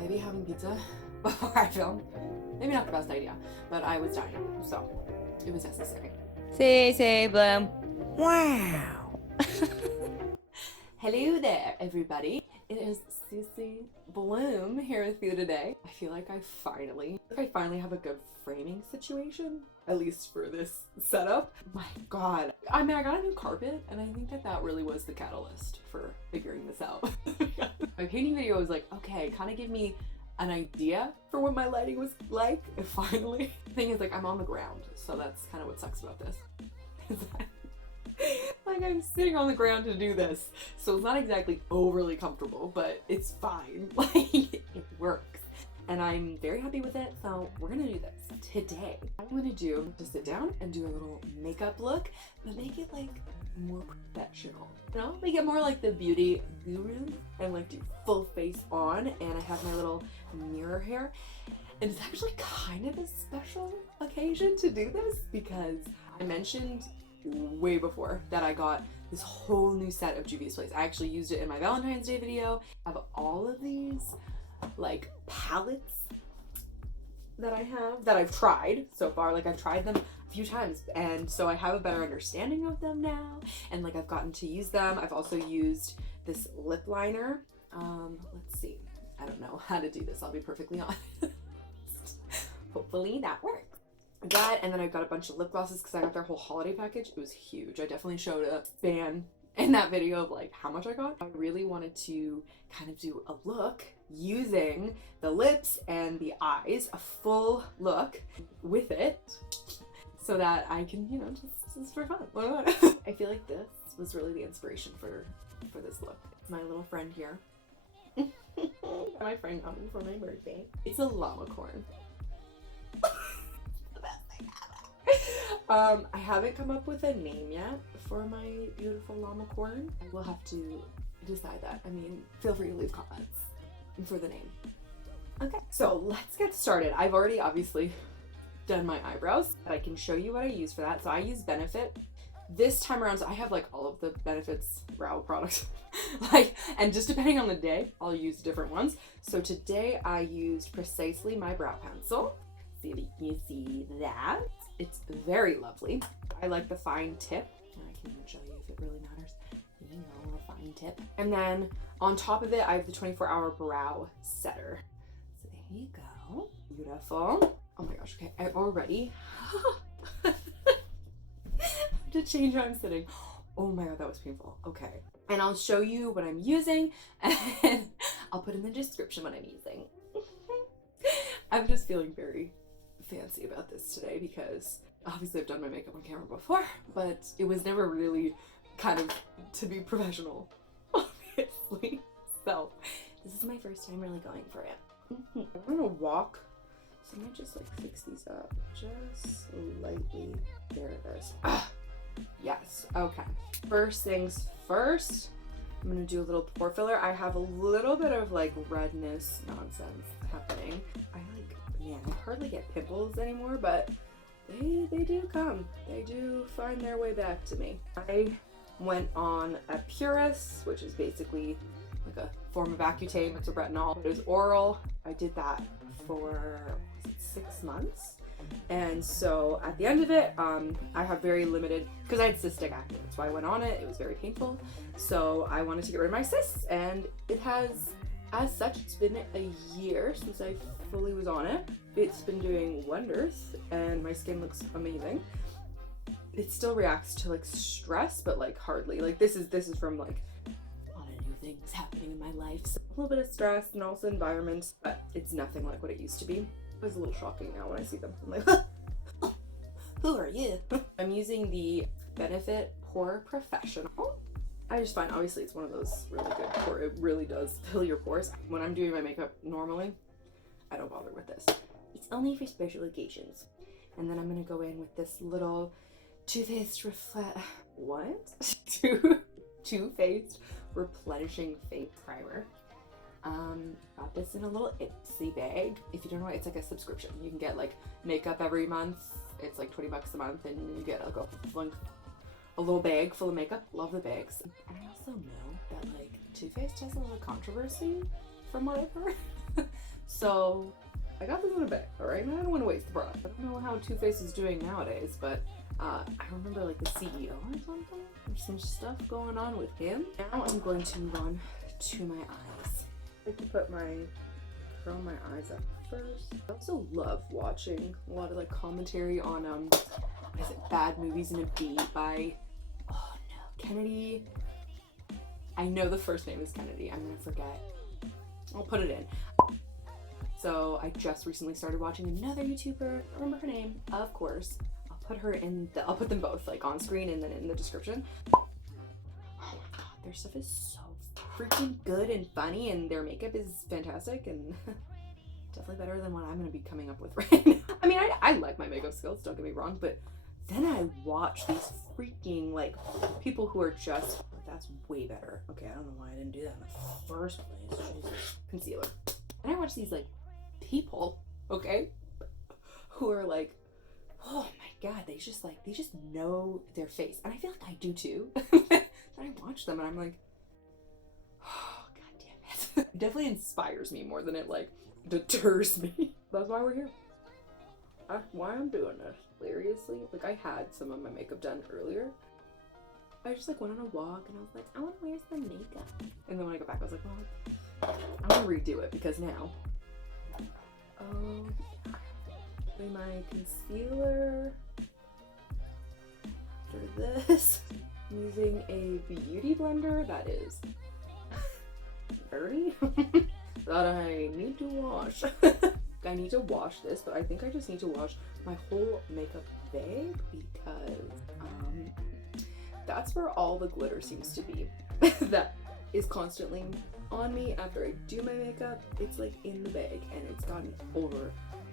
maybe having pizza before I filmed. Maybe not the best idea, but I was dying, so it was necessary. Say, Bloom. Wow. Hello there, everybody. It is Cece Bloom here with you today. I feel like I finally have a good framing situation, at least for this setup. My God. I mean, I got a new carpet, and I think that really was the catalyst for figuring this out. My painting video was like, okay, kind of give me an idea for what my lighting was like, and finally. The thing is, like, I'm on the ground, so that's kind of what sucks about this. Like, I'm sitting on the ground to do this, so it's not exactly overly comfortable, but it's fine. Like, it works. And I'm very happy with it, so we're gonna do this today. What I'm gonna do is sit down and do a little makeup look, but make it like more professional. You know, make it more like the beauty guru and like do full face on. And I have my little mirror here. And it's actually kind of a special occasion to do this because I mentioned way before that I got this whole new set of Juvia's Place. I actually used it in my Valentine's Day video. I have all of these like palettes that I've tried so far. Like, I've tried them a few times, and so I have a better understanding of them now, and like I've gotten to use them. I've also used this lip liner. Let's see, I don't know how to do this, I'll be perfectly honest. Hopefully that works. That, and then I've got a bunch of lip glosses because I got their whole holiday package. It was huge. I definitely showed a span in that video of like how much I got. I really wanted to kind of do a look using the lips and the eyes, a full look with it, so that I can, you know, just for fun. I feel like this was really the inspiration for this look. It's my little friend here. My friend got me for my birthday. It's a llama corn. I haven't come up with a name yet for my beautiful llama corn. I will have to decide that. I mean, feel free to leave comments for the name. Okay, so let's get started. I've already obviously done my eyebrows, but I can show you what I use for that. So I use Benefit. This time around, so I have like all of the Benefit's brow products. Like, and just depending on the day, I'll use different ones. So today I used Precisely My Brow Pencil. See if you see that. It's very lovely. I like the fine tip. I can even show you if it really matters. You know, a fine tip. And then on top of it, I have the 24-hour brow setter. So there you go. Beautiful. Oh my gosh, okay. I already have to change how I'm sitting. Oh my God, that was painful. Okay. And I'll show you what I'm using, and I'll put in the description what I'm using. I'm just feeling very fancy about this today because obviously I've done my makeup on camera before, but it was never really kind of to be professional, obviously. So this is my first time really going for it. I'm gonna walk, so I'm gonna just like fix these up just lightly. There it is. Ah, yes. Okay. First things first, I'm gonna do a little pore filler. I have a little bit of like redness nonsense happening. Man, I hardly get pimples anymore, but they do come. They do find their way back to me. I went on a Purist, which is basically like a form of Accutane. It's a retinol. It is oral. I did that for 6 months. And so at the end of it, I have very limited, because I had cystic acne. So I went on it. It was very painful. So I wanted to get rid of my cysts, and it has, as such, it's been a year since I fully was on it. It's been doing wonders, and my skin looks amazing. It still reacts to like stress, but like hardly. Like this is from like a lot of new things happening in my life. So a little bit of stress and also environment, but it's nothing like what it used to be. It was a little shocking now when I see them. I'm like, who are you? I'm using the Benefit Pore Professional. I just find, obviously, it's one of those really good pore. It really does fill your pores. When I'm doing my makeup normally, I don't bother with this. It's only for special occasions. And then I'm gonna go in with this little Too Faced Replenishing Face Primer. Got this in a little Ipsy bag. If you don't know, it's like a subscription. You can get like makeup every month. It's like $20 a month, and you get a little bag full of makeup. Love the bags. I also know that like Too Faced has a little controversy from what I've heard. So I got this in a bag, alright? And I don't want to waste the product. I don't know how Too Faced is doing nowadays, but I remember like the CEO or something. There's some stuff going on with him. Now I'm going to move on to my eyes. I like to curl my eyes up first. I also love watching a lot of like commentary on what is it, Bad Movies in a Beat by, oh no, Kennedy. I know the first name is Kennedy. I'm gonna forget. I'll put it in. So I just recently started watching another YouTuber. I don't remember her name, of course. I'll put them both like on screen and then in the description. Oh my god, their stuff is so freaking good and funny, and their makeup is fantastic and definitely better than what I'm gonna be coming up with right now. I mean, I like my makeup skills, don't get me wrong, but then I watch these freaking like people who are just, that's way better. Okay, I don't know why I didn't do that in the first place. Jesus. Concealer. And I watch these like people, okay, who are like, oh my god, they just know their face, and I feel like I do too. Then I watch them and I'm like, oh god damn it. It definitely inspires me more than it like deters me. That's why we're here. That's why I'm doing this. Seriously, like I had some of my makeup done earlier. I just like went on a walk and I was like, I want to wear some makeup, and then when I got back I was like, well, I'm gonna redo it because now my concealer after this. I'm using a beauty blender that is dirty that I need to wash. I need to wash this, but I think I just need to wash my whole makeup bag because that's where all the glitter seems to be. That is constantly on me after I do my makeup. It's like in the bag and it's gotten over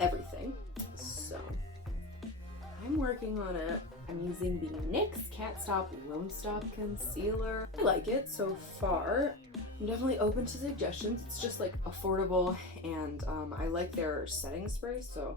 everything. So I'm working on it. I'm using the NYX Can't Stop Won't Stop concealer. I like it so far. I'm definitely open to suggestions. It's just like affordable, and I like their setting spray. So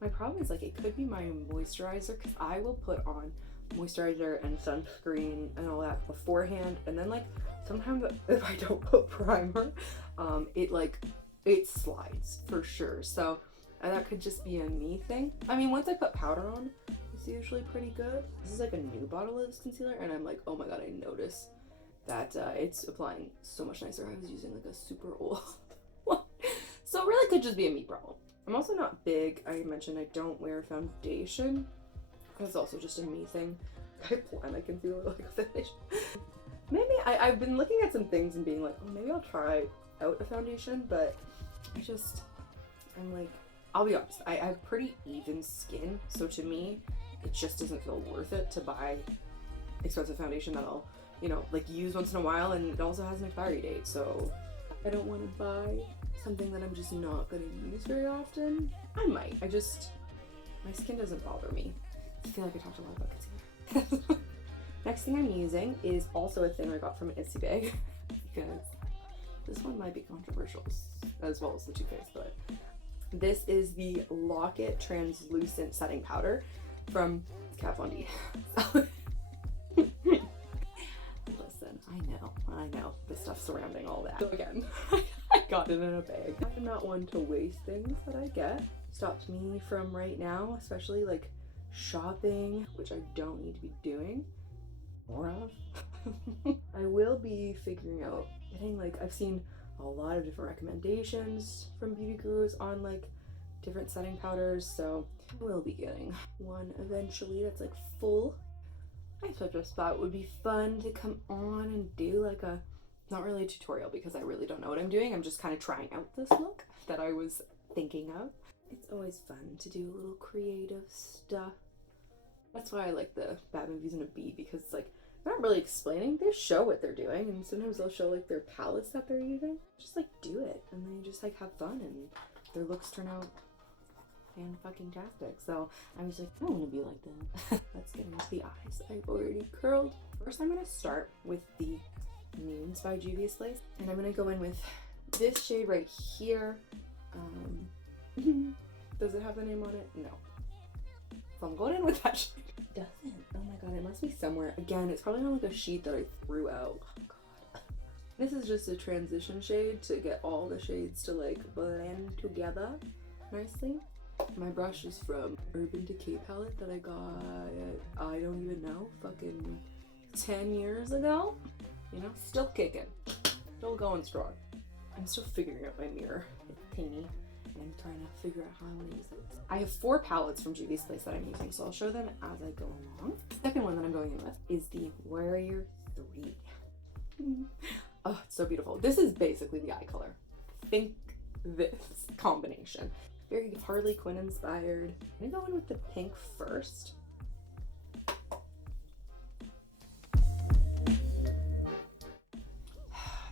my problem is like it could be my moisturizer, because I will put on moisturizer and sunscreen and all that beforehand, and then like sometimes if I don't put primer, it slides for sure. So that could just be a me thing. I mean, once I put powder on, it's usually pretty good. This is like a new bottle of this concealer, and I'm like, oh my god, I notice that it's applying so much nicer. I was using like a super old one. So it really could just be a me problem. I'm also not big. I mentioned I don't wear foundation. It's also just a me thing. I apply my concealer like a foundation. Maybe I've been looking at some things and being like, oh, maybe I'll try out a foundation, but I'm like, I'll be honest, I have pretty even skin, so to me, it just doesn't feel worth it to buy expensive foundation that I'll, you know, like use once in a while, and it also has an expiry date, so I don't want to buy something that I'm just not going to use very often. I might. My skin doesn't bother me. I feel like I talked a lot about concealer. Next thing I'm using is also a thing I got from an Etsy bag, because this one might be controversial as well as the Too Faced, but this is the Lock-It Translucent Setting Powder from Kat Von D. Listen, I know the stuff surrounding all that. So again, I got it in a bag. I'm not one to waste things that I get. Stops me from right now, especially like shopping, which I don't need to be doing more of. I will be figuring out getting, like, I've seen a lot of different recommendations from beauty gurus on like different setting powders, so I will be getting one eventually that's like full. I just thought it would be fun to come on and do like a, not really a tutorial because I really don't know what I'm doing. I'm just kind of trying out this look that I was thinking of. It's always fun to do a little creative stuff. That's why I like the Bad Movies in a Beat, because it's like they're not really explaining, they show what they're doing, and sometimes they'll show like their palettes that they're using. Just like do it, and they just like have fun, and their looks turn out fan-fucking-tastic. So I was like, I want to be like that. Let's get into the eyes. I've already curled. First I'm going to start with the Nudes by Juvia Slace, and I'm going to go in with this shade right here. Does it have the name on it? No. So I'm going in with that shade. It doesn't. Oh my god, it must be somewhere. Again, it's probably on like a sheet that I threw out. Oh god. This is just a transition shade to get all the shades to like blend together nicely. My brush is from Urban Decay palette that I got, I don't even know, fucking 10 years ago. You know, still kicking, still going strong. I'm still figuring out my mirror. It's tiny. I'm trying to figure out how I want to use it. I have 4 palettes from Juvia's Place that I'm using, so I'll show them as I go along. The second one that I'm going in with is the Warrior 3. Oh, it's so beautiful. This is basically the eye color. Think this combination. Very Harley Quinn inspired. I'm gonna go in with the pink first.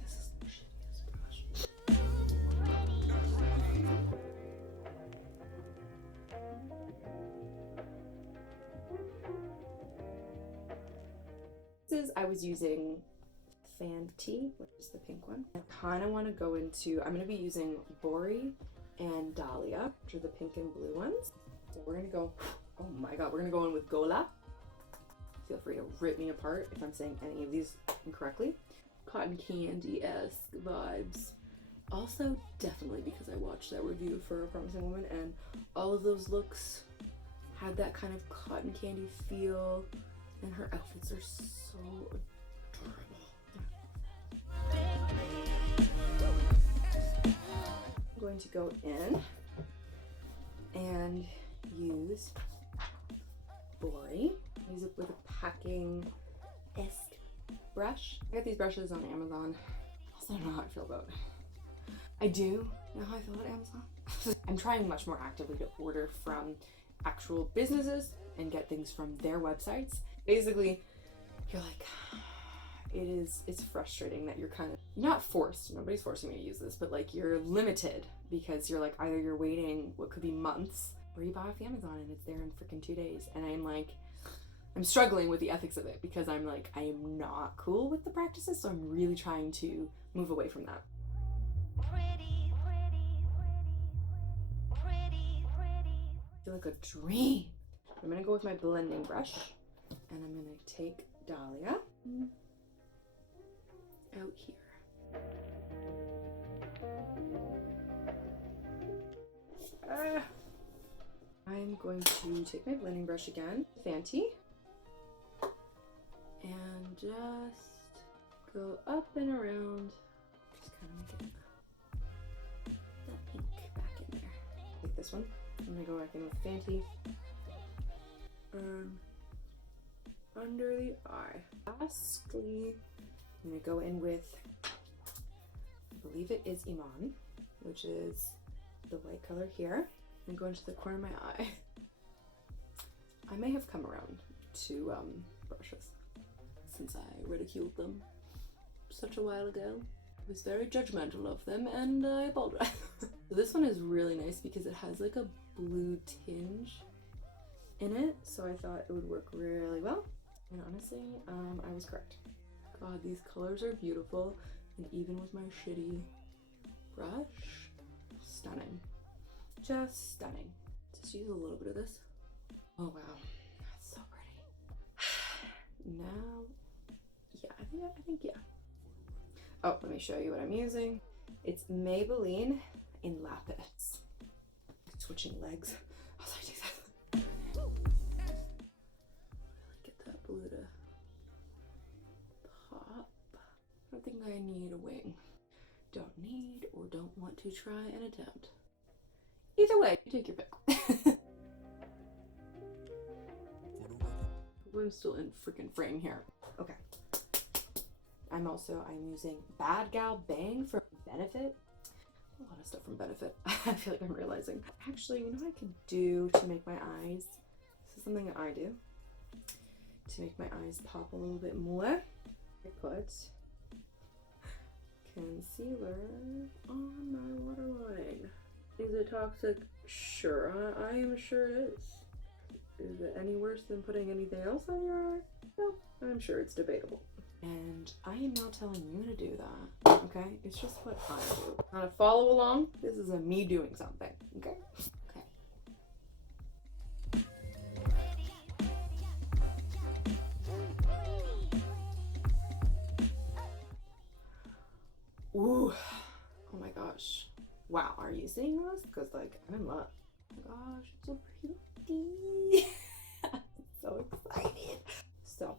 This is the shittiest brush. I was using Fenty, which is the pink one. I kind of want to go into, I'm going to be using Pore and Dahlia, which are the pink and blue ones. So we're going to go, oh my god, we're going to go in with Gola. Feel free to rip me apart if I'm saying any of these incorrectly. Cotton candy-esque vibes. Also, definitely because I watched that review for A Promising Woman and all of those looks had that kind of cotton candy feel, and her outfits are so adorable. I'm going to go in and use Pore. Use it with a packing-esque brush. I got these brushes on Amazon. Also, I don't know how I feel about it. I do know how I feel about Amazon. I'm trying much more actively to order from actual businesses and get things from their websites. Basically, you're like, it's frustrating that you're kind of, not forced, nobody's forcing me to use this, but like you're limited because you're like, either you're waiting what could be months or you buy off Amazon and it's there in freaking 2 days. And I'm like, I'm struggling with the ethics of it because I'm like, I am not cool with the practices, so I'm really trying to move away from that. I feel like a dream. I'm gonna go with my blending brush and I'm gonna take Dahlia out here. I'm going to take my blending brush again, Fenty, and just go up and around. Just kind of get that pink back in there. Take this one. I'm gonna go back in with Fenty. Under the eye. Lastly, I'm gonna go in with, I believe it is Iman, which is the white color here, and go into the corner of my eye. I may have come around to brushes since I ridiculed them such a while ago. I was very judgmental of them and I apologize. So this one is really nice because it has like a blue tinge in it, so I thought it would work really well. And honestly, I was correct. God, these colors are beautiful, and even with my shitty brush, stunning. Just stunning. Just use a little bit of this. Oh wow, that's so pretty. Now, yeah, I think yeah. Oh, let me show you what I'm using. It's Maybelline in Lapis. Switching legs. How do I do that? Really get that blue to pop. I don't think I need a wing. Don't need or don't want to try an attempt. Either way, you take your pick. I'm still in freaking frame here. Okay. I'm using Bad Gal Bang from Benefit. A lot of stuff from Benefit. I feel like I'm realizing. Actually, you know what I could do to make my eyes? This is something that I do. To make my eyes pop a little bit more, I put concealer on my waterline. Is it toxic? Sure, I am sure it is. Is it any worse than putting anything else on your eye? No, I'm sure it's debatable. And I am not telling you to do that, okay? It's just what I do. Want to follow along? This is me doing something, okay? Okay. Ooh, oh my gosh. Wow, are you seeing this? Because like, I'm in love. Oh my gosh, it's so pretty. I'm so excited. So,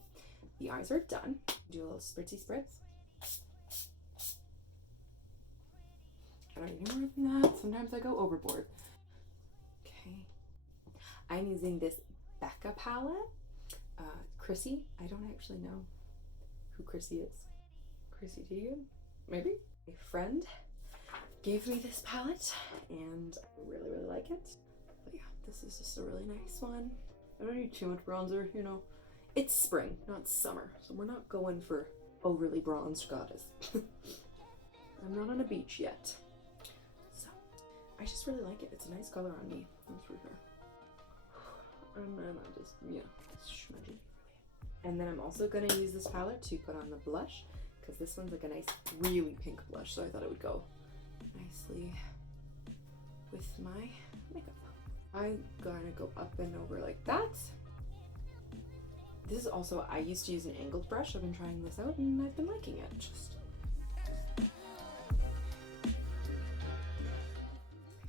the eyes are done. Do a little spritzy spritz. I don't need more than that. Sometimes I go overboard. Okay. I'm using this Becca palette. Chrissy, I don't actually know who Chrissy is. Chrissy Teigen? Maybe? A friend gave me this palette and I really, really like it. But yeah, this is just a really nice one. I don't need too much bronzer, you know. It's spring, not summer, so we're not going for overly bronzed goddess. I'm not on a beach yet. So, I just really like it. It's a nice color on me, that's for sure. And then I just, you know, smudgy. And then I'm also gonna use this palette to put on the blush, because this one's like a nice, really pink blush, so I thought it would go nicely with my makeup. I'm gonna go up and over like that. This is also, I used to use an angled brush. I've been trying this out and I've been liking it. Just I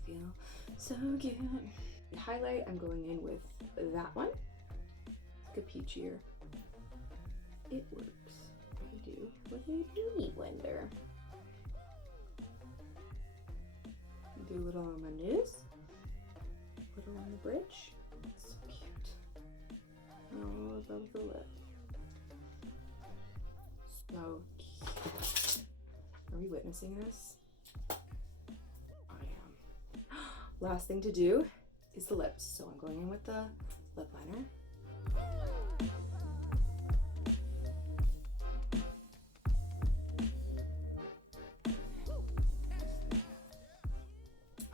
feel so good. The highlight, I'm going in with that one. It's like a peachier. It works. I do with a beauty blender. Do a little on my nose, a little on the bridge. So cute. All above the lip. So cute. Are we witnessing this? I am. Last thing to do is the lips. So I'm going in with the lip liner.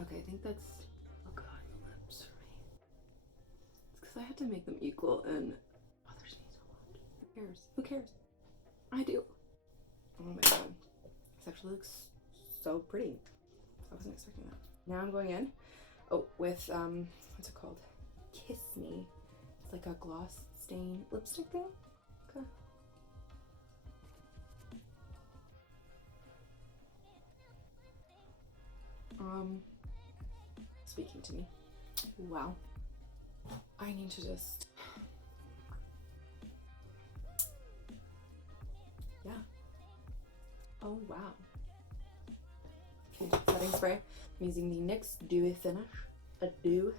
Okay, I think that's, oh god, the lips for me. It's because I had to make them equal and bothers me so much. Who cares? Who cares? I do. Oh my god. This actually looks so pretty. I wasn't expecting that. Now I'm going in, oh, with, what's it called? Kiss Me. It's like a gloss stain lipstick thing. Okay. Speaking to me. Wow. I need to just, yeah. Oh wow. Okay, setting spray. I'm using the NYX Dewy Finish. A dew.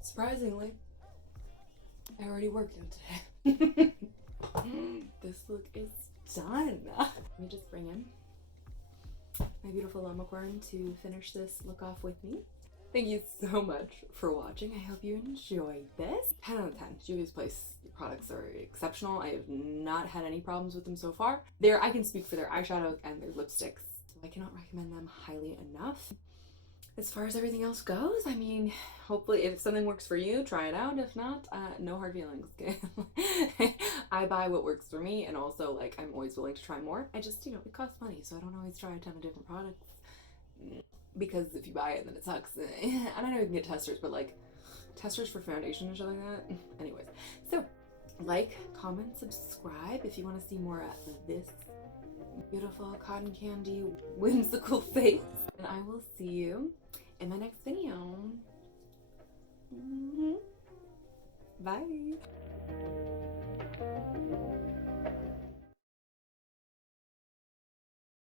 Surprisingly, I already worked on today. This look is done. Let me just bring in my beautiful Lamacorn to finish this look off with me. Thank you so much for watching. I hope you enjoyed this. 10 out of 10. Juvia's Place products are exceptional. I have not had any problems with them so far. I can speak for their eyeshadows and their lipsticks. I cannot recommend them highly enough. As far as everything else goes, I mean, hopefully if something works for you, try it out. If not, no hard feelings. I buy what works for me, and also like I'm always willing to try more. I just, you know, it costs money, so I don't always try a ton of different products. Because if you buy it, then it sucks. And I know you can get testers, but like testers for foundation and shit like that. Anyways, so like, comment, subscribe if you want to see more of this beautiful cotton candy whimsical face. And I will see you in my next video. Bye.